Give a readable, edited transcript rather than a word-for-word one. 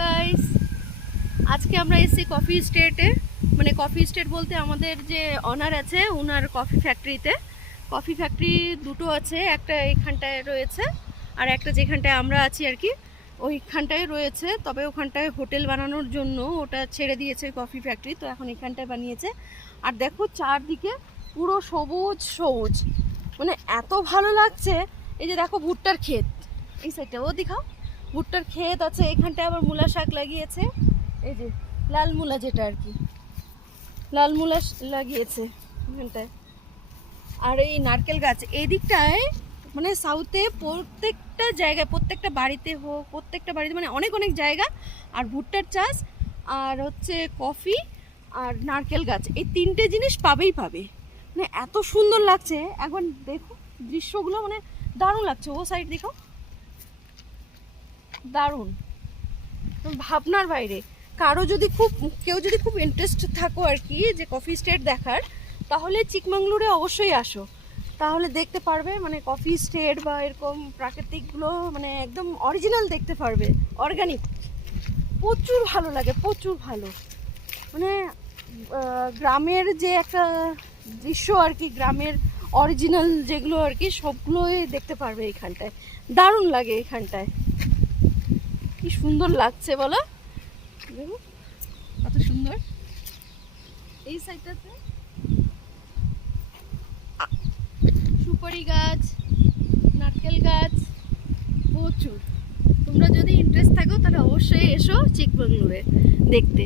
Guys, আজকে আমরা এসেছি কফি স্টেটে। মানে কফি স্টেট বলতে আমাদের যে অনার আছে ওনার কফি ফ্যাক্টরিতে। কফি ফ্যাক্টরি দুটো আছে, একটা এখানটায় রয়েছে আর একটা যেখানটায় আমরা আছি আর কি ওইখানটায় রয়েছে। তবে ওখানটায় হোটেল বানানোর জন্য ওটা ছেড়ে দিয়েছে কফি ফ্যাক্টরি, তো এখন এখানটায় বানিয়েছে। আর দেখো চারদিকে পুরো সবুজ সবুজ, মানে এত ভালো লাগছে। এই যে দেখো ভুট্টার ক্ষেত, এই সাইডটা ও দেখাও, ভুট্টার ক্ষেত আছে এখানটায়। আবার মূলা শাক লাগিয়েছে, এই যে লাল মূলা, যেটা আর কি লাল মূলা লাগিয়েছে এখানটায়। আর এই নারকেল গাছ এই দিকটায়, মানে সাউথে প্রত্যেকটা জায়গায়, প্রত্যেকটা বাড়িতে হোক, প্রত্যেকটা বাড়িতে মানে অনেক অনেক জায়গা। আর ভুট্টার চাষ আর হচ্ছে কফি আর নারকেল গাছ, এই তিনটে জিনিস পাবেই পাবে। মানে এত সুন্দর লাগছে, একবার দেখো দৃশ্যগুলো, মানে দারুণ লাগছে। ও সাইড দেখো, দারুণ, ভাবনার বাইরে। কেউ যদি খুব ইন্টারেস্ট থাকো আর কি যে কফি স্টেট দেখার, তাহলে চিকমাঙ্গলুরে অবশ্যই আসো, তাহলে দেখতে পারবে। মানে কফি স্টেট বা এরকম প্রাকৃতিকগুলো মানে একদম অরিজিনাল দেখতে পারবে, অর্গানিক। প্রচুর ভালো লাগে, প্রচুর ভালো। মানে গ্রামের যে একটা দৃশ্য আর কি, গ্রামের অরিজিনাল যেগুলো আর কি, সবগুলোই দেখতে পারবে এখানটায়। দারুণ লাগে এখানটায়, কি সুন্দর লাগছে বলো, দেখো কত সুন্দর। এই সাইডটাতে সুপারি গাছ, নারকেল গাছ প্রচুর। তোমরা যদি ইন্টারেস্ট থাকো তাহলে অবশ্যই এসো চিকমাঙ্গলুরে দেখতে।